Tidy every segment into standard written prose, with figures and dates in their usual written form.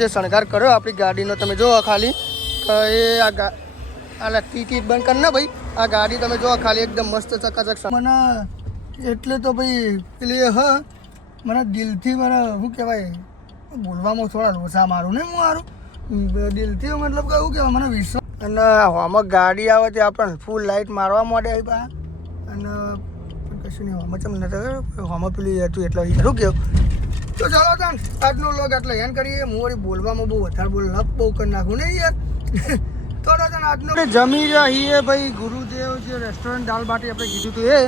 જે શણગાર કર્યો આપણી ગાડીનો તમે જો ખાલી એ આ ટીટી બંધ કર ને ભાઈ આ ગાડી તમે જો ખાલી એકદમ મસ્ત ચકાચક મને એટલે તો ભાઈ પેલી મને દિલથી મને શું કહેવાય બોલવામાં થોડા લોસા મારું ને હું મારું દિલથી મતલબ કે શું કહેવાય મને વિશ્વાસ અને આમાં ગાડી આવે તે આપણને ફૂલ લાઇટ મારવા માંડે બા અને કશું નહીં આમાં ચમ નથી આમાં પેલી હતું એટલે શું કહ્યું તો ચાલો તને આજનો લોગ એટલે હેન કરીએ હું વળી બોલવામાં બહુ વધારે બોલ લપ બહુ કરી નાખું નહીં યાર થોડો તને આજનો જમી રહીએ ભાઈ ગુરુદેવ જે રેસ્ટોરન્ટ દાલ બાટી આપણે કીધું હતું એ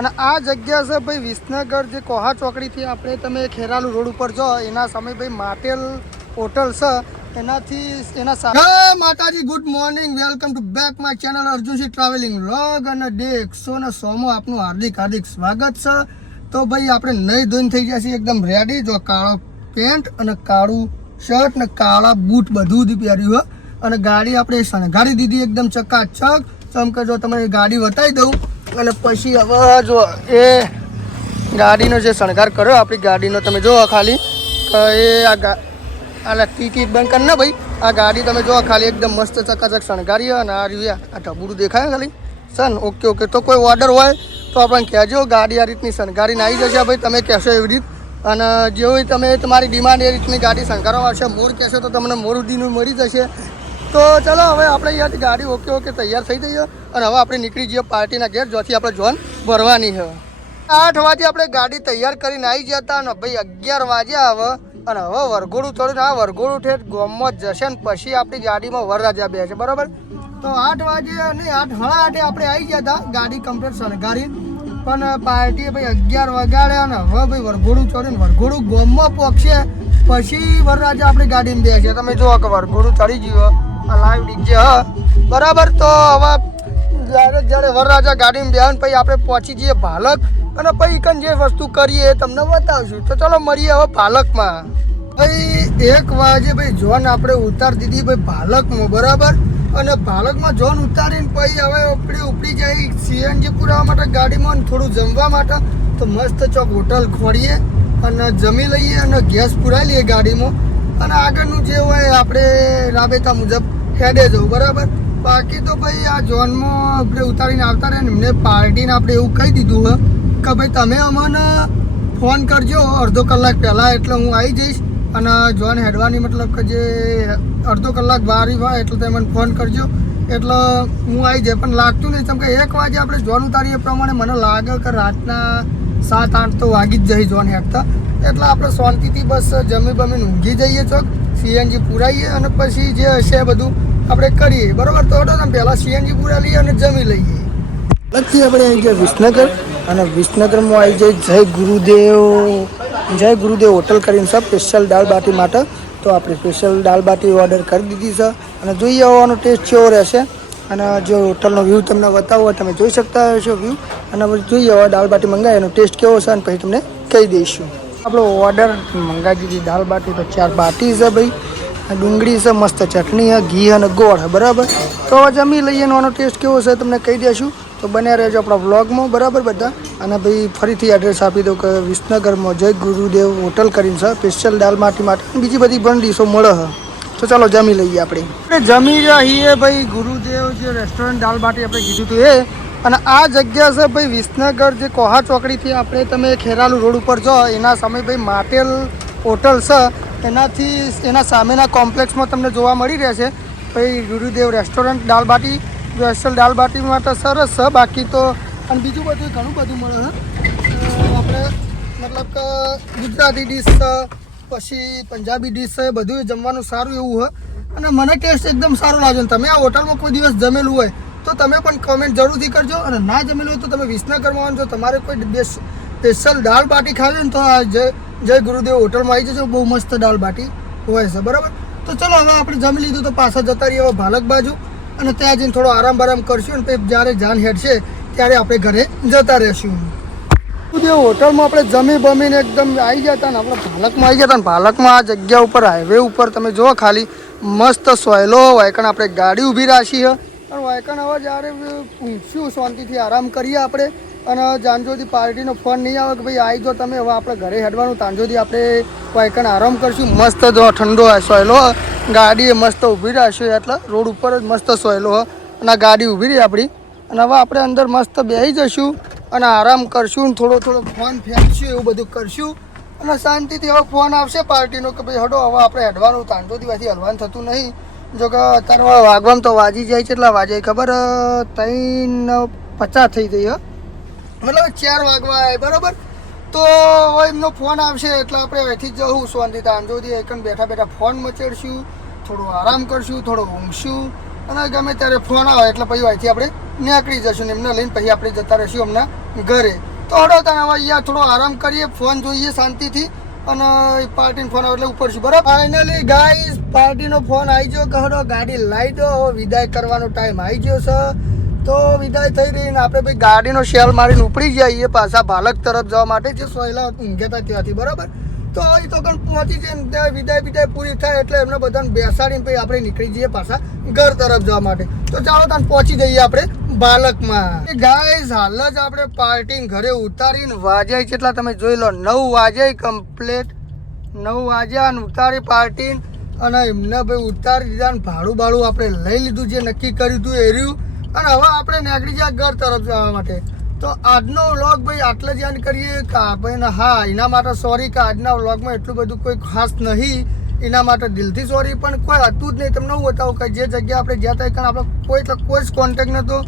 અને આ જગ્યા છે ભાઈ વિસનગર જે કોહા ચોકડીથી આપણે તમે ખેરાલુ રોડ ઉપર જો એના સામે ભાઈ માટેલ હોટલ છે એનાથી એના સામે માતાજી good morning welcome to back my channel Arjunsinh travelling vlog અને ડે 116 આપનું હાર્દિક સ્વાગત છે તો ભાઈ આપણે નહીં ધોઈને થઈ ગયા છીએ એકદમ રેડી જો કાળો પેન્ટ અને કાળું શર્ટ ને કાળા બૂટ બધું જ પહેર્યું હોય અને ગાડી આપણે શણગારી દીધી એકદમ ચકાચક જેમ કે જો તમે ગાડી બતાવી દઉં અને પછી હવે જો એ ગાડીનો જે શણગાર કર્યો આપણી ગાડીનો તમે જો ખાલી એ આ ટીટી બંધ કર ને ભાઈ આ ગાડી તમે જો ખાલી એકદમ મસ્ત ચકાચક શણગારી અને આ રહ્યું આ ઢબુડું દેખાય ખાલી સન ઓકે તો કોઈ ઓર્ડર હોય તો આપણને કહેજો ગાડી આ રીતની શણગારીને આવી જશે ભાઈ તમે કહેશો એવી રીત અને જેવી તમે તમારી ડિમાન્ડ એ રીતની ગાડી શણગારવામાં આવશે મોર કહેશો તો તમને મોર સુધીનું મળી જશે તો ચલો હવે આપણે અહીંયાથી ગાડી ઓકે તૈયાર થઈ જઈએ અને હવે આપણે નીકળી જઈએ પાર્ટીના ઘેર જ્યાંથી આપણે જોન ભરવાની છે 8 વાગે આપણે ગાડી તૈયાર કરીને આવી જતા અને ભાઈ 11 વાગ્યા હવે અને હવે વરઘોડું ચડ્યું આ વરઘોડું ઠેઠ ગોમમાં જશે ને પછી આપણી ગાડીમાં વરરાજા બે છે બરાબર તો 8 વાગે અને 8 સાડા 8 આપણે આવી ગયા હતા ગાડી કમ્પ્લીટ શણગારી પણ પાર્ટીએ ભાઈ 11 વગાડ્યા અને હવે ભાઈ વરઘોડું ચડ્યું ને વરઘોડું ગોમમાં પહોંચશે પછી વરરાજા આપણી ગાડીમાં બે છે તમે જુઓ કે વરઘોડું ચડી ગયું આ લાઈવ ડીજે બરાબર તો હવે જ્યારે વરરાજા ગાડીમાં બે ને પછી આપણે પહોંચી જઈએ ભાલક અને પછી કન જે વસ્તુ કરીએ એ તમને બતાવશું તો ચલો મળીએ હવે ભાલકમાં ભાઈ 1 વાગે ભાઈ જોન આપણે ઉતારી દીધી ભાઈ ભાલકમાં બરાબર અને ભાલકમાં જોન ઉતારીને પછી હવે ઉપડી જાય સીએનજી પુરાવા માટે ગાડીમાં થોડું જમવા માટે તો મસ્ત ચોક હોટલ ખોડીએ અને જમી લઈએ અને ગેસ પુરાવી લઈએ ગાડીમાં અને આગળનું જે હોય આપણે રાબેતા મુજબ હેડે જવું બરાબર બાકી તો ભાઈ આ જોનમાં આપણે ઉતારીને આવતા રહે ને એમને પાર્ટીને આપણે એવું કહી દીધું હોય કે ભાઈ તમે અમને ફોન કરજો અડધો કલાક પહેલાં એટલે હું આવી જઈશ અને જોન હેડવાની મતલબ કે જે અડધો કલાક વારી હોય એટલે તમે મને ફોન કરજો એટલે હું આવી જાય પણ લાગતું નહીં કેમ કે 1 વાગે આપણે જોન ઉતારીએ પ્રમાણે મને લાગે કે રાતના 7-8 તો વાગી જ જઈ જોન હેડતા એટલે આપણે શાંતિથી બસ જમી બમીને ઊંઘી જઈએ ચોક સીએનજી પુરાવીએ અને પછી જે હશે બધું આપણે કરીએ બરાબર તો તમે પહેલાં સીએનજી પુરા લઈએ અને જમી લઈએ પછી આપણે આવી ગયા વિસનગર અને વિસનગરમાં આવી જાય જય ગુરુદેવ હોટલ કરીને છે સ્પેશિયલ દાળ બાટી માટે તો આપણે સ્પેશિયલ દાળ બાટી ઓર્ડર કરી દીધી છે અને જોઈએ આવવાનો ટેસ્ટ કેવો રહેશે અને જે હોટલનો વ્યૂ તમને બતાવો તમે જોઈ શકતા હશો વ્યૂ અને પછી જોઈએ હવે દાળ બાટી મંગાવીએ એનો ટેસ્ટ કેવો છે અને પછી તમને કહી દઈશું આપણો ઓર્ડર મંગાવી દીધી દાળ બાટી તો 4 બાટી છે ભાઈ ડુંગળી છે મસ્ત ચટણી છે ઘી અને ગોળ બરાબર તો હવે જમી લઈએ આનો ટેસ્ટ કેવો છે તમને કહી દઈશું તો બન્યા રહેજો આપણા વ્લોગમાં બરાબર બધા અને ભાઈ ફરીથી એડ્રેસ આપી દઉં કે વિસનગરમાં જય ગુરુદેવ હોટલ કરીને છે સ્પેશિયલ દાલ બાટી માટે બીજી બધી પણ ડીશો મળે તો ચાલો જમી લઈએ આપણે જમી રહીએ ભાઈ ગુરુદેવ જે રેસ્ટોરન્ટ દાલ બાટી આપણે કીધું હતું એ અને આ જગ્યા છે ભાઈ વિસનગર જે કોહા ચોકડીથી આપણે તમે ખેરાલુ રોડ ઉપર જો એના સામે ભાઈ માટેલ હોટલ છે એનાથી એના સામેના કોમ્પ્લેક્સમાં તમને જોવા મળી રહેશે ભાઈ ગુરુદેવ રેસ્ટોરન્ટ દાલ બાટી સ્પેશિયલ દાલ બાટી માટે સરસ છે બાકી તો અને બીજું બધું ઘણું બધું મળે છે આપણે મતલબ કે ગુજરાતી ડીશ છે પછી પંજાબી ડીશ છે બધું જમવાનું સારું એવું હોય અને મને ટેસ્ટ એકદમ સારો લાગ્યો ને તમે આ હોટલમાં કોઈ દિવસ જમેલું હોય તો તમે પણ કોમેન્ટ જરૂરથી કરજો અને ના જમેલું હોય તો તમે વિસનગરમાં આવો જો તમારે કોઈ સ્પેશિયલ દાળ બાટી ખાવી ને તો આ જય ગુરુદેવ હોટલમાં આવી જજો બહુ મસ્ત દાળ બાટી હોય છે બરાબર તો ચલો હવે આપણે જમી લીધું તો પાછા જતા રહીએ હવે ભાલક બાજુ અને ત્યાં જઈને થોડો આરામ કરશું અને પછી જ્યારે જાન હેડશે ત્યારે આપણે ઘરે જતા રહીશું ગુરુદેવ હોટલમાં આપણે જમી બમીને એકદમ આવી જતા ને આપણે ભાલકમાં આવી જતા ને ભાલકમાં આ જગ્યા ઉપર હાઈવે ઉપર તમે જુઓ ખાલી મસ્ત સોયલો વાયકણ આપણે ગાડી ઊભી રાખી છે અને વાયકણ હવે જ્યારે પૂછ્યું શાંતિથી આરામ કરીએ આપણે અને જાન સુધી પાર્ટીનો ફોન નહીં આવે કે ભાઈ આવી જો તમે, હવે આપણે ઘરે હેડવાનું. તાન સુધી આપણે વાયકણ આરામ કરશું. મસ્ત જો ઠંડો સોયલો ગાડી મસ્ત ઊભી રહેશે, એટલે રોડ ઉપર જ મસ્ત સોયલો અને આ ગાડી ઊભી રહી આપણી. અને હવે આપણે અંદર મસ્ત બેસી જશું અને આરામ કરશું, થોડો ફોન ફેંકશું, એવું બધું કરશું. અને શાંતિથી હવે ફોન આવશે પાર્ટીનો કે ભાઈ હડો હવે આપણે હેડવાનું. તાન સુધીમાંથી હલવાનું થતું નહીં. જો કે અત્યારે વાગવામાં તો વાજી જાય છે, એટલા વાજે ખબર 3:50 થઈ ગઈ મતલબ 4 વાગવા આવે બરાબર. તો હવે એમનો ફોન આવશે એટલે આપણે અહીંથી જ જવું શાંતિ. તાન સુધી એકન બેઠા બેઠા ફોન મચેડશું, થોડું આરામ કરશું, થોડું ઊંઘશું અને ગમે ત્યારે ફોન આવે એટલે પછી અહીંથી આપણે નીકળી જશું ને એમને લઈને પછી આપણે જતા રહીશું હમણાં ઘરે. તો હડો તને હવે અહીંયા થોડો આરામ કરીએ, ફોન જોઈએ શાંતિથી અને પાર્ટીનો ફોન આવે એટલે ઉપર છું બરાબર. ફાઇનલી ગાઈસ પાર્ટીનો ફોન આવી ગયો કે હડો ગાડી લાવી દો, વિદાય કરવાનો ટાઈમ આવી ગયો છે. તો વિદાય થઈ રહી ને આપણે ભાઈ ગાડીનો શેલ મારીને ઉપડી જઈએ પાછા ભાલક તરફ જવા માટે, જે સોયલા ઊંઘ્યા હતા ત્યાંથી બરાબર. તો હવે તો પણ પહોંચી જઈએ ને ત્યાં વિદાય પૂરી થાય એટલે એમને બધાને બેસાડીને પછી આપણે નીકળી જઈએ પાછા ઘર તરફ જવા માટે. તો ચાલો ત્યાં પહોંચી જઈએ આપણે બાલકમાં. ગાઈસ હાલ જ આપણે પાર્ટી ઘરે ઉતારીને વાજ્યા કેટલા તમે જોઈ લો, 9 વાગે કમ્પ્લીટ. 9 વાગ્યા અને ઉતારી પાર્ટી અને એમને ભાઈ ઉતારી દીધા ને ભાડું આપણે લઈ લીધું, જે નક્કી કર્યું હતું એ રહ્યું. અને હવે આપણે નીકળી જાય ઘર તરફ જવા માટે. તો આજનો વ્લોગ ભાઈ આટલે જ એન્ડ કરીએ કે ભાઈ હા એના માટે સોરી કે આજના વ્લોગમાં એટલું બધું કોઈ ખાસ નહીં, એના માટે દિલથી સોરી. પણ કોઈ હતું જ નહીં, તમને હું બતાવું કે જે જગ્યા આપણે જ્યાં ત્યાં આપણે કોઈ જ કોન્ટેક્ટ નહોતો.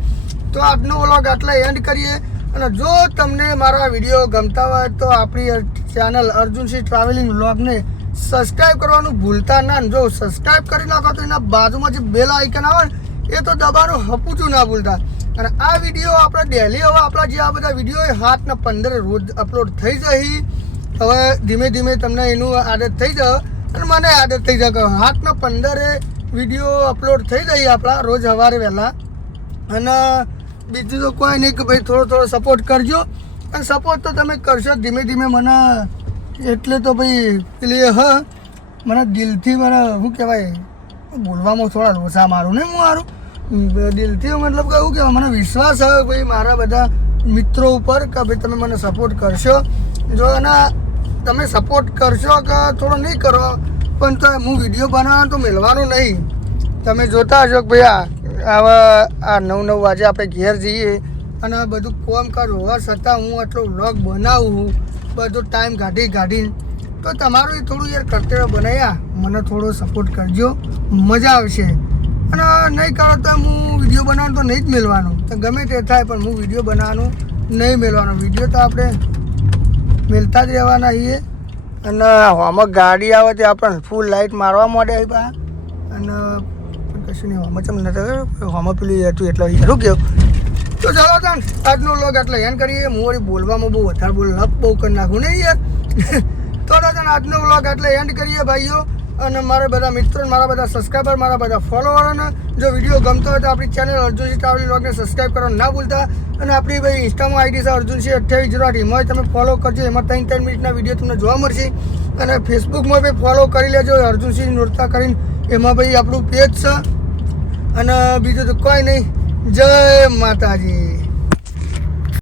તો આજનો વ્લોગ આટલે એન્ડ કરીએ. અને જો તમને મારા વિડીયો ગમતા હોય તો આપણી ચેનલ અર્જુનસિંહ ટ્રાવેલિંગ વ્લોગને સબસ્ક્રાઈબ કરવાનું ભૂલતા ના. જો સબસ્ક્રાઈબ કરી નાખો તો એના બાજુમાં જે બેલ આઇકન આવે ને એ તો દબાવવાનું હપુચું ના ભૂલતા. અને આ વિડીયો આપણે ડેલી હવે આપણા જે આ બધા વિડીયો 7 ને 15 રોજ અપલોડ થઈ જશે. હવે ધીમે ધીમે તમને એનું આદત થઈ જાય અને મને આદત થઈ જાય કે 7 ને 15 વિડીયો અપલોડ થઈ જાય આપણા રોજ સવારે વહેલા. અને બીજું તો કોઈ નહીં કે ભાઈ થોડો સપોર્ટ કરજો. અને સપોર્ટ તો તમે કરશો ધીમે ધીમે મને, એટલે તો ભાઈ પેલી મને દિલથી મને શું કહેવાય બોલવામાં થોડા લોસા મારું નહીં હું મારું દિલથી મતલબ કે એવું કહેવાય મને વિશ્વાસ આવે ભાઈ મારા બધા મિત્રો ઉપર કે ભાઈ તમે મને સપોર્ટ કરશો. જો એના તમે સપોર્ટ કરશો કે થોડો નહીં કરો પણ તો હું વિડીયો બનાવવાનો તો મેળવાનું નહીં. તમે જોતા હશો કે ભાઈ આ 9 વાગે આપણે ઘેર જઈએ અને બધું કામકાજ હોવા છતાં હું આટલો વ્લોગ બનાવું બધો ટાઈમ કાઢીને. તો તમારું એ થોડું યાર કર્તવ્ય બનાવ્યા, મને થોડો સપોર્ટ કરજો, મજા આવશે. અને નહીં કરો તો હું વિડીયો બનાવવાનું તો નહીં જ મેળવાનું, તો ગમે તે થાય પણ હું વિડીયો બનાવવાનું નહીં મેળવાનો. વિડીયો તો આપણે મેળતા જ રહેવાના છીએ. અને આમાં ગાડી આવે તે આપણને ફૂલ લાઇટ મારવા માંડે આવી અને કશું નહીં આમાં ચમ નથી આમાં પેલું હતું એટલે શું કેવું. તો ચાલો તાન આજનો વ્લોગ એટલે એન્ડ કરીએ. હું વળી બોલવામાં બહુ વધારે લપ બહુ કરી નાખું નહીં યાર. તો આજનો વ્લોગ એટલે એન્ડ કરીએ ભાઈઓ. અને મારા બધા મિત્રો, મારા બધા સબસ્ક્રાઈબર, મારા બધા ફોલોવરોને જો વિડીયો ગમતો હોય તો આપણી ચેનલ અર્જુનસિંહ ટ્રાવેલિંગ વ્લોગને સબસ્ક્રાઈબ કરવાનું ના ભૂલતા. અને આપણી ભાઈ ઇન્સ્ટામાં આઈડી છે અર્જુનસિંહ 2808, એમાં તમે ફોલો કરજો. એમાં 3 મિનિટના વિડીયો તમને જોવા મળશે. અને ફેસબુકમાં ભાઈ ફોલો કરી લેજો અર્જુનસિંહ નોરતા કરીને, એમાં ભાઈ આપણું પેજ છે. અને બીજું તો કોઈ નહીં. જય માતાજી.